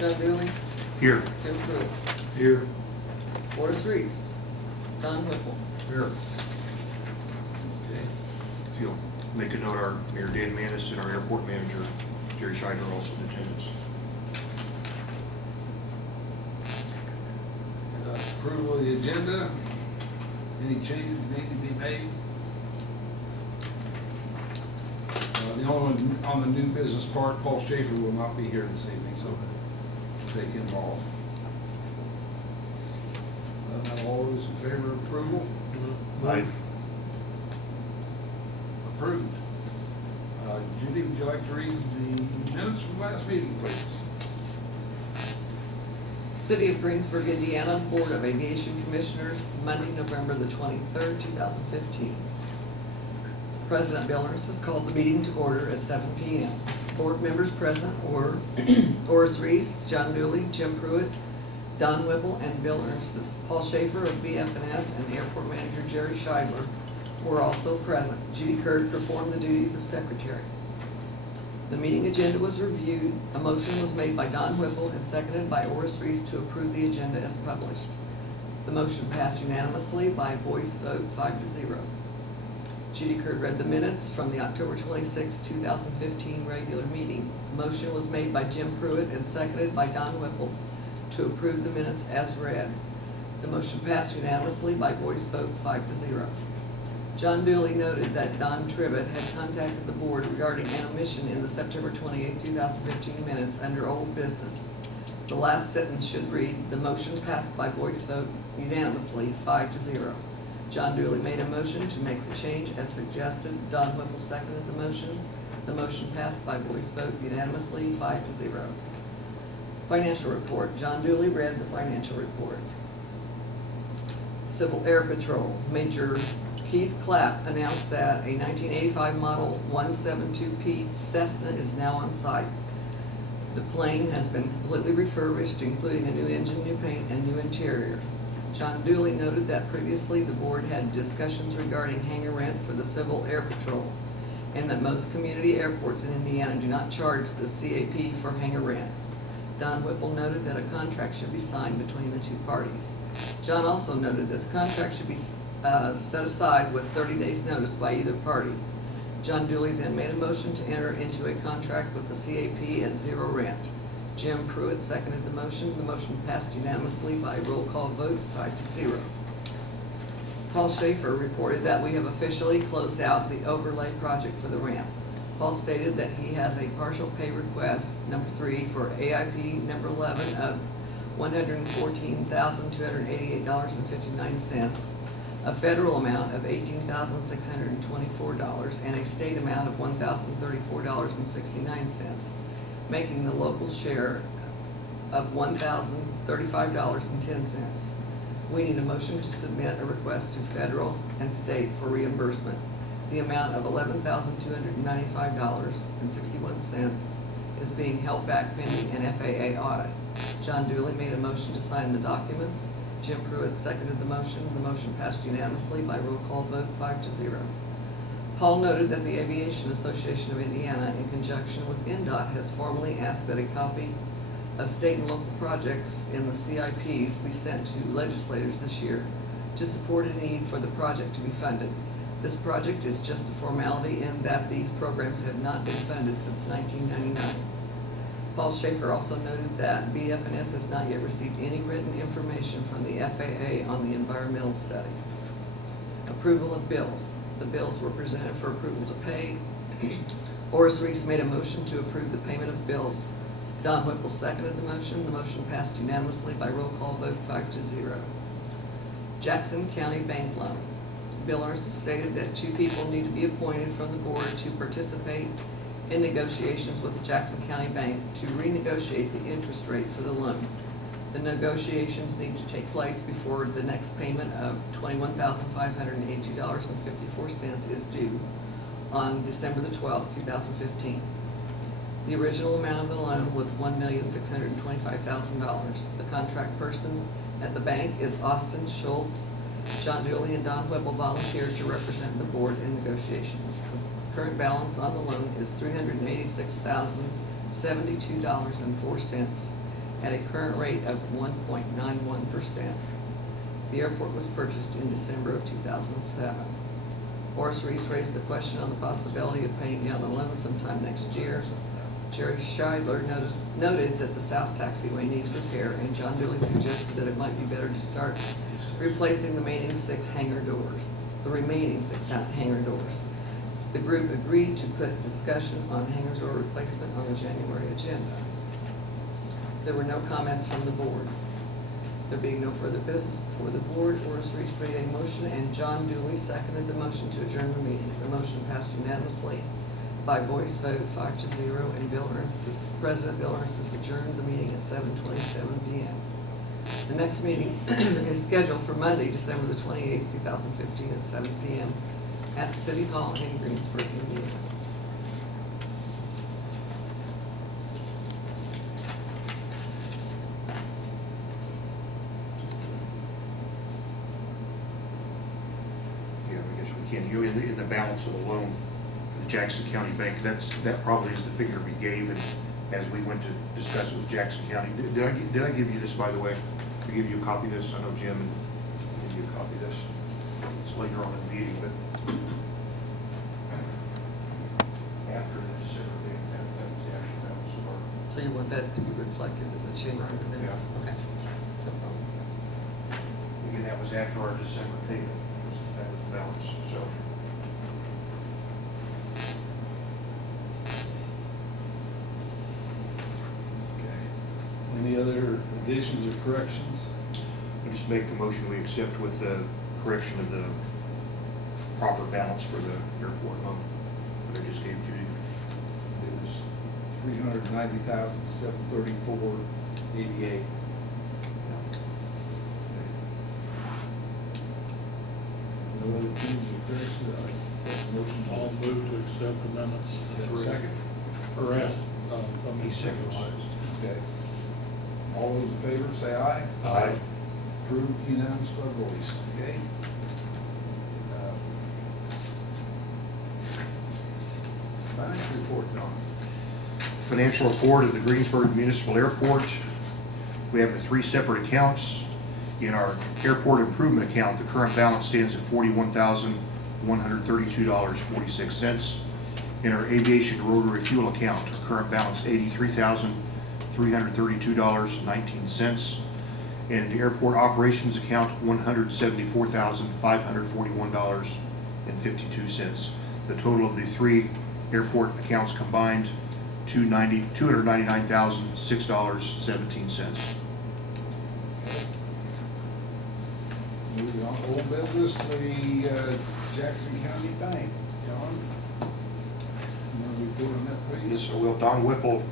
John Dooley, Here. Jim Pruitt, Here. Horace Reese, Don Whipple. Here. Okay. If you'll make a note, our Mayor Dan Manis and our airport manager, Jerry Scheider, are also in attendance. Approval of the agenda. Any changes need to be made? The only one on the new business part, Paul Shaffer will not be here this evening, so take him off. All those in favor of approval? Aye. Approved. Judy, would you like to read the minutes from last meeting, please? City of Greensburg, Indiana, Board of Aviation Commissioners, Monday, November the 23rd, 2015. President Bill Ernst has called the meeting to order at 7 p.m. Board members present were Horace Reese, John Dooley, Jim Pruitt, Don Whipple, and Bill Ernst. Paul Shaffer of BF&S and Airport Manager Jerry Scheidler were also present. Judy Curd performed the duties of secretary. The meeting agenda was reviewed. A motion was made by Don Whipple and seconded by Horace Reese to approve the agenda as published. The motion passed unanimously by voice vote 5-0. Judy Curd read the minutes from the October 26, 2015 regular meeting. The motion was made by Jim Pruitt and seconded by Don Whipple to approve the minutes as read. The motion passed unanimously by voice vote 5-0. John Dooley noted that Don Trivett had contacted the board regarding an omission in the September 28, 2015 minutes under old business. The last sentence should read, "The motion passed by voice vote unanimously 5-0. John Dooley made a motion to make the change as suggested. Don Whipple seconded the motion. The motion passed by voice vote unanimously 5-0. Financial report. John Dooley read the financial report. Civil Air Patrol. Major Keith Clapp announced that a 1985 model 172P Cessna is now on site. The plane has been completely refurbished, including a new engine, new paint, and new interior. John Dooley noted that previously the board had discussions regarding hangar rent for the Civil Air Patrol, and that most community airports in Indiana do not charge the CAP for hangar rent. Don Whipple noted that a contract should be signed between the two parties. John also noted that the contract should be set aside with 30 days' notice by either party. John Dooley then made a motion to enter into a contract with the CAP at zero rent. Jim Pruitt seconded the motion. The motion passed unanimously by roll call vote 5-0. Paul Shaffer reported that we have officially closed out the overlay project for the ramp. Paul stated that he has a partial pay request, number 3, for AIP number 11 of $114,288.59, a federal amount of $18,624, and a state amount of $1,034.69, making the local share of $1,035.10. We need a motion to submit a request to federal and state for reimbursement. The amount of $11,295.61 is being held back pending an FAA audit. John Dooley made a motion to sign the documents. Jim Pruitt seconded the motion. The motion passed unanimously by roll call vote 5-0. Paul noted that the Aviation Association of Indiana, in conjunction with NDOT, has formally asked that a copy of state and local projects in the CIPs be sent to legislators this year to support a need for the project to be funded. This project is just a formality in that these programs have not been funded since 1999. Paul Shaffer also noted that BF&S has not yet received any written information from the FAA on the environmental study. Approval of bills. The bills were presented for approval to pay. Horace Reese made a motion to approve the payment of bills. Don Whipple seconded the motion. The motion passed unanimously by roll call vote 5-0. Jackson County Bank Loan. Bill Ernst stated that 2 people need to be appointed from the board to participate in negotiations with the Jackson County Bank to renegotiate the interest rate for the loan. The negotiations need to take place before the next payment of $21,582.54 is due on December the 12th, 2015. The original amount of the loan was $1,625,000. The contract person at the bank is Austin Schultz. John Dooley and Don Whipple volunteered to represent the board in negotiations. The current balance on the loan is $386,072.04, at a current rate of 1.91%. The airport was purchased in December of 2007. Horace Reese raised the question on the possibility of paying down the loan sometime next year. Jerry Scheidler noted that the south taxiway needs repair, and John Dooley suggested that it might be better to start replacing the remaining six hangar doors. The group agreed to put discussion on hangar door replacement on the January agenda. There were no comments from the board. There being no further business before the board, Horace Reese made a motion and John Dooley seconded the motion to adjourn the meeting. The motion passed unanimously by voice vote 5-0, and President Bill Ernstis adjourned the meeting at 7:27 p.m. The next meeting is scheduled for Monday, December the 28th, 2015 at 7 p.m. at City Hall in Greensburg, Indiana. Yeah, I guess we can. You know, in the balance of the loan for the Jackson County Bank, that probably is the figure we gave, and as we went to discuss it with Jackson County. Did I give you this, by the way? I give you a copy of this. I know Jim and give you a copy of this. It's later on in the meeting, but after the December date, that was the actual balance of our. So you want that to be reflected as a change in the minutes? Yeah. Okay. No problem. Again, that was after our December payment. That was the balance, so. Okay. Any other additions or corrections? I just make the motion we accept with the correction of the proper balance for the airport loan that I just gave Judy. It was $390,734.88. No other changes or corrections? Motion. I'll move to accept the minutes. Second. Or ask, He seconds. Okay. All those in favor, say aye. Aye. Approved unanimous by voice, okay? Financial report, Don. Financial report of the Greensburg Municipal Airport. We have the three separate accounts. In our airport improvement account, the current balance stands at $41,132.46. In our aviation rotary fuel account, our current balance $83,332.19. And in the airport operations account, $174,541.52. The total of the three airport accounts combined, $299,006.17. Moving on, old business, the Jackson County Bank. John? You want to report on that, please? Yes, I will. Don Whipple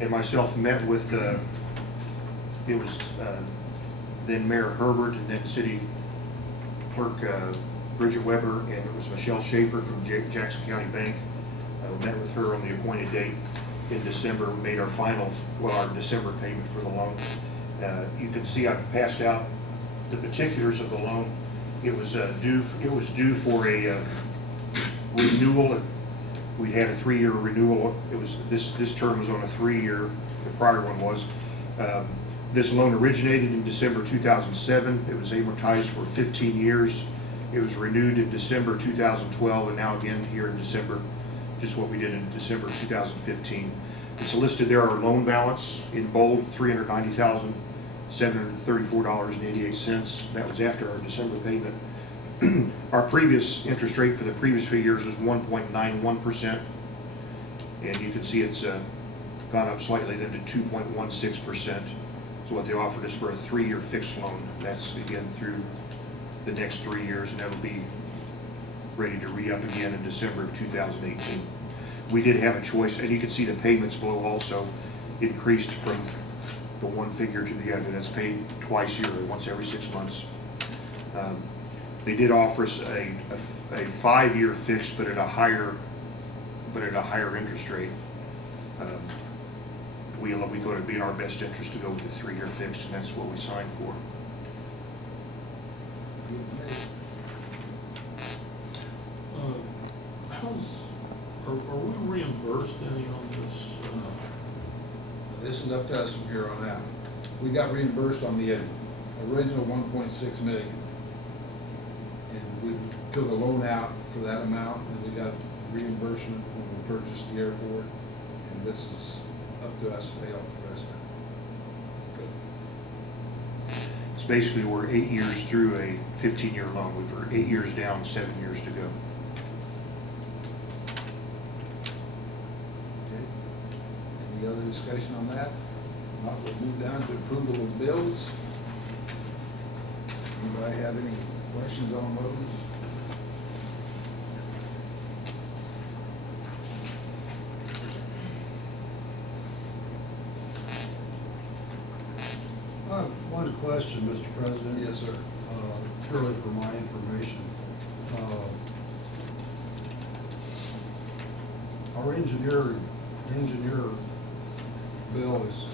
and myself met with, it was then Mayor Herbert and then City Clerk Bridget Weber, and it was Michelle Shaffer from Jackson County Bank. We met with her on the appointed date in December, made our our December payment for the loan. You can see I've passed out the particulars of the loan. It was due for a renewal. We had a 3-year renewal. It was this term was on a 3-year. The prior one was. This loan originated in December 2007. It was amortized for 15 years. It was renewed in December 2012, and now again here in December, just what we did in December 2015. It's listed there, our loan balance in bold, $390,734.88. That was after our December payment. Our previous interest rate for the previous few years was 1.91%, and you can see it's gone up slightly then to 2.16%. So what they offered us for a 3-year fixed loan. That's again through the next 3 years, and that'll be ready to re-up again in December of 2018. We did have a choice, and you can see the payments below also increased from the one figure to the other. That's paid twice yearly, once every 6 months. They did offer us a 5-year fixed, but at a higher interest rate. We thought it'd be in our best interest to go with the 3-year fixed, and that's what we signed for. Are we reimbursed any on this this is up to us from here on out. We got reimbursed on the original 1.6 million. And we took a loan out for that amount, and we got reimbursement when we purchased the airport. And this is up to us to pay off the rest of it. It's basically, we're 8 years through a 15-year loan. We're 8 years down, 7 years to go. Okay. Any other discussion on that? Not, we'll move down to approval of bills. Anybody have any questions on those? One question, Mr. President. Yes, sir. Purely for my information. Our engineer bill is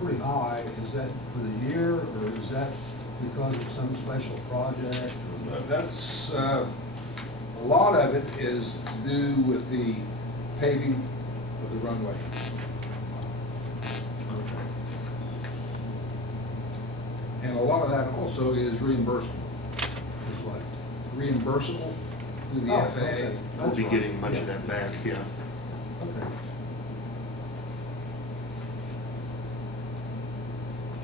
pretty high. Is that for the year, or is that because of some special project? That's, a lot of it is to do with the paving of the runway. And a lot of that also is reimbursable. Is what? Reimbursable through the Oh, FAA. okay. We'll be That's getting right. much of that back, yeah. Okay.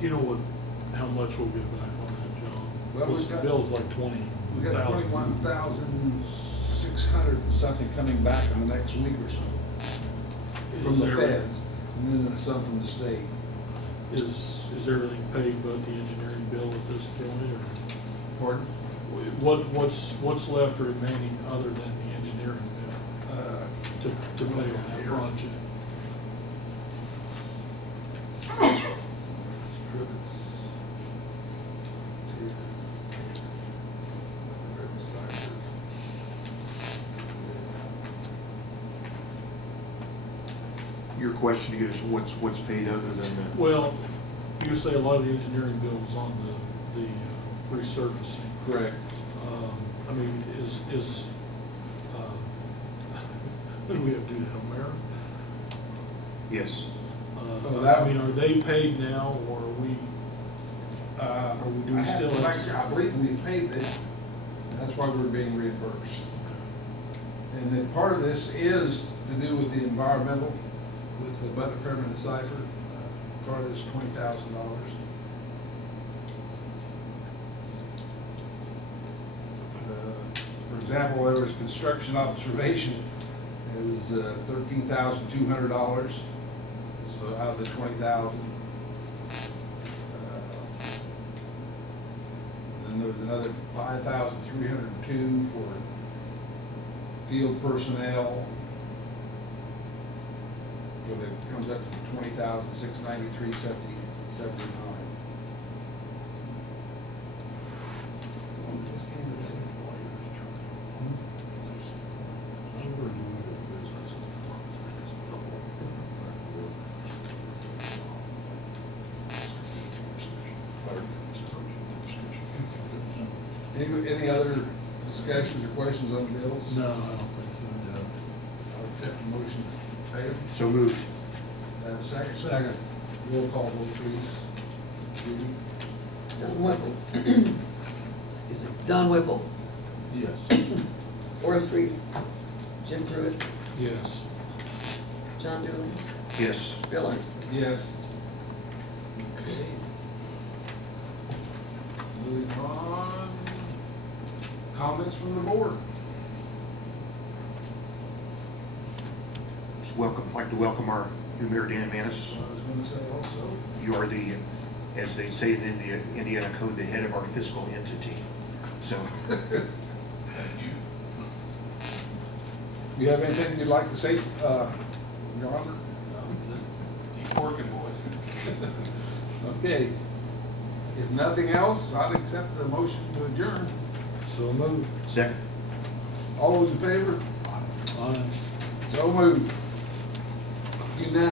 You know what, how much we'll get back on that, John? Well, Because we've the got- bill's like 20,000. We got 21,600 and something coming back in the next week or so from Is the there- feds, and then there's some from the state. Is everything paid but the engineering bill at this point, or Pardon? what's left remaining other than the engineering bill to pay on that project? Trivets. Your question is what's paid other than the, Well, you say a lot of the engineering bill was on the resurfacing. Correct. I mean, what do we have to do to Elmira? yes. I mean, are they paid now, or are we, do we still have? I believe we paid it. That's why we're being reimbursed. And then part of this is to do with the environmental, with the Butler, Fairman, and Cipher. Part of this $20,000. For example, there was construction observation. It was $13,200. So out of the 20,000. Then there was another 5,302 for field personnel. So that comes up to 20,693.79. Any other discussions or questions on bills? No, I don't think so. I'll accept the motion to pay them. So moved. Have a second? Second. Roll call vote, please. Judy? Don Whipple. Excuse me. Don Whipple. Yes. Horace Reese. Jim Pruitt. Yes. John Dooley. Yes. Bill Armstrong. Yes. Okay. Moving on. Comments from the board? Just like to welcome our new mayor, Dan Manis. I was gonna say also. You are the, as they say in the Indiana code, the head of our fiscal entity. So, You have anything you'd like to say, Your Honor? Keep working, boys. Okay. If nothing else, I'd accept the motion to adjourn. So moved. second. All those in favor? Aye. So moved. Unanimous.